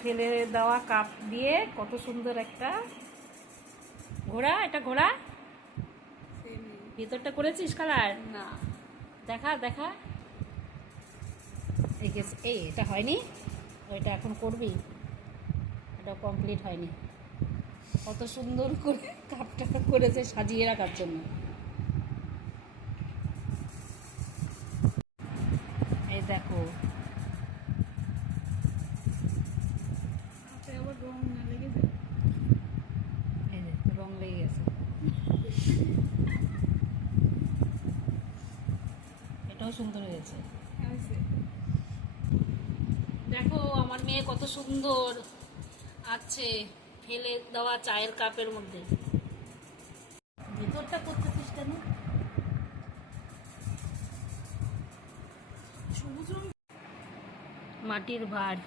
ফেলে দেওয়া কাপ দিয়ে কত সুন্দর একটা ঘোড়া। এটা ঘোড়া ভিতরটা করেছিস কালার? না, দেখা দেখা। এই এটা হয়নি, ওইটা এখন করবি, এটা কমপ্লিট হয়নি। কত সুন্দর করে কাপটা করেছে সাজিয়ে রাখার জন্য। এই দেখো, আবার রং না লেগে যায়। এই যে রং লেগে গেছে। এটাও সুন্দর হয়েছে। দেখো আমার মেয়ে কত সুন্দর আছে ফেলে দেওয়া চায়ের কাপের মধ্যে। ভেতরটা করতেছিস কেন? সবুজ রং মাটির ভাঁড়।